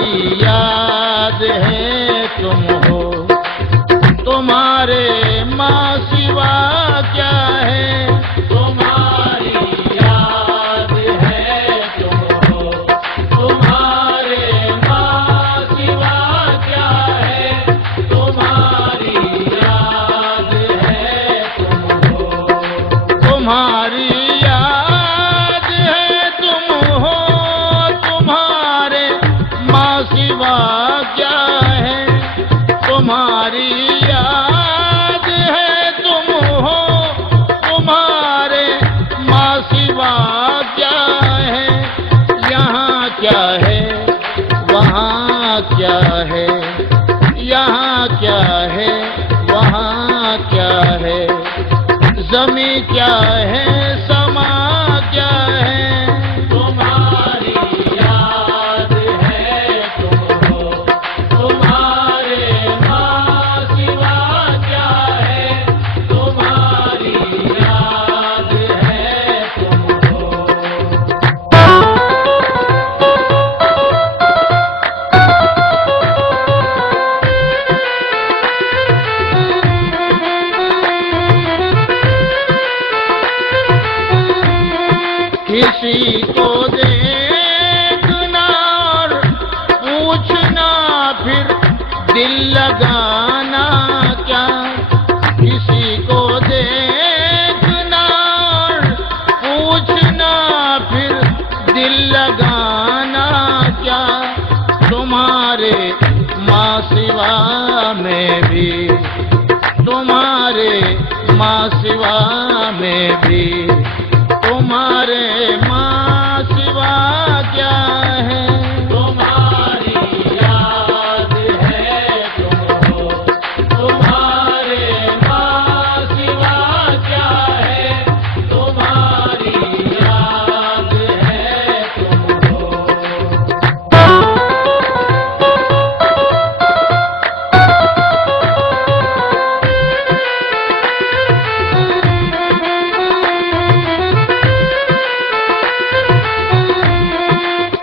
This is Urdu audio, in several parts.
تمہاری یاد ہے تم ہو، تمہارے ماں سوا کیا ہے؟ تمہاری یاد ہے تم ہو، تمہارے ماں سوا کیا ہے؟ تمہاری یاد ہے تم ہو، تمہاری یاد ہے تم ہو، تمہارے ماں سوا کیا ہے؟ تمہاری یاد ہے تم ہو، تمہارے ماں سوا کیا ہے؟ یہاں کیا ہے وہاں کیا ہے، یہاں کیا ہے وہاں کیا ہے، زمین کیا ہے سما کیا ہے؟ تمہاری یاد ہے تم ہو، تمہارے ماں سوا کیا ہے؟ تمہاری یاد ہے تم ہو۔ کسی کو دیکھنا اور پوچھنا پھر دل لگانا کیا؟ کسی کو دیکھنا اور پوچھنا پھر دل لگانا کیا؟ تمہارے ماں سوا میں بھی، تمہارے ماں سوا میں بھی، تمہارے ماں سوا کیا ہے؟ تمہاری یاد ہے تم ہو، تمہارے ماں سوا کیا ہے؟ تمہاری یاد ہے تم ہو۔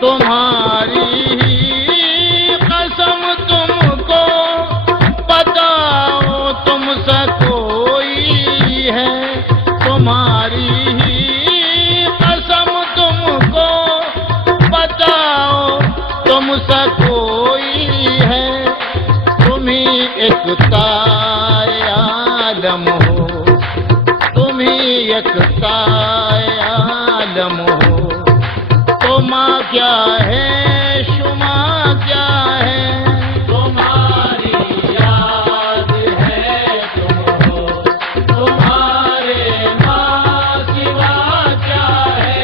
تمہاری ہی قسم تم کو بتاؤ تم سا کوئی ہے، تمہاری ہی قسم تم کو بتاؤ تم سا کوئی ہے، تم ہی ایک تائے عالم ہو، تم ہی ایک تائے عالم ہو، تو ماں کیا ہے شما کیا ہے؟ تمہاری یاد ہے تم ہو، تمہارے ماں سوا کیا ہے؟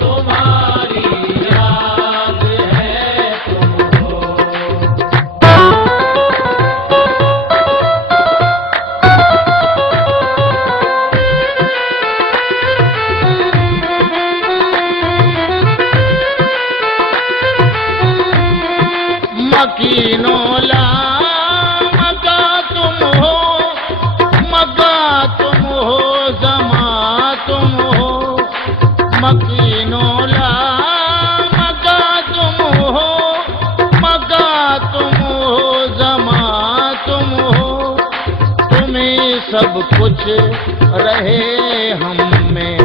تمہاری یاد ہے تم ہو۔ مکینو لا مکا تم ہو، مکا تم ہو زما تم ہو، مکینو لا مکا تم ہو، مکا تم ہو زما تم ہو، تمہیں سب کچھ رہے ہم میں،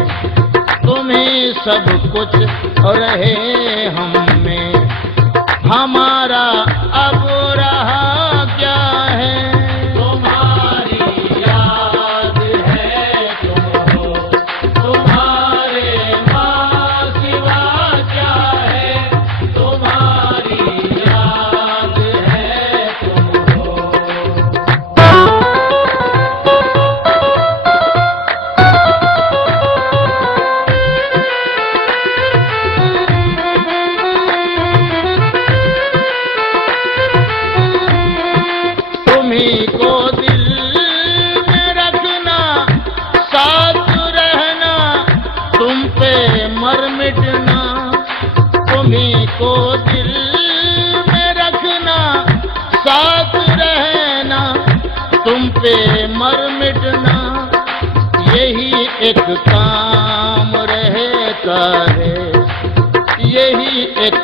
تمہیں سب کچھ رہے ہم میں، ہمارا اب رہا کیا ہے؟ تمہاری یاد ہے تم ہو، تمہارے ماں سوا کیا ہے؟ تمہاری یاد ہے تم ہو۔ تمہیں کو دل میں رکھنا، ساتھ رہنا، تم پہ مر مٹنا، تمہیں کو دل میں رکھنا، ساتھ رہنا، تم پہ مر مٹنا، یہی ایک کام رہتا ہے، یہی ایک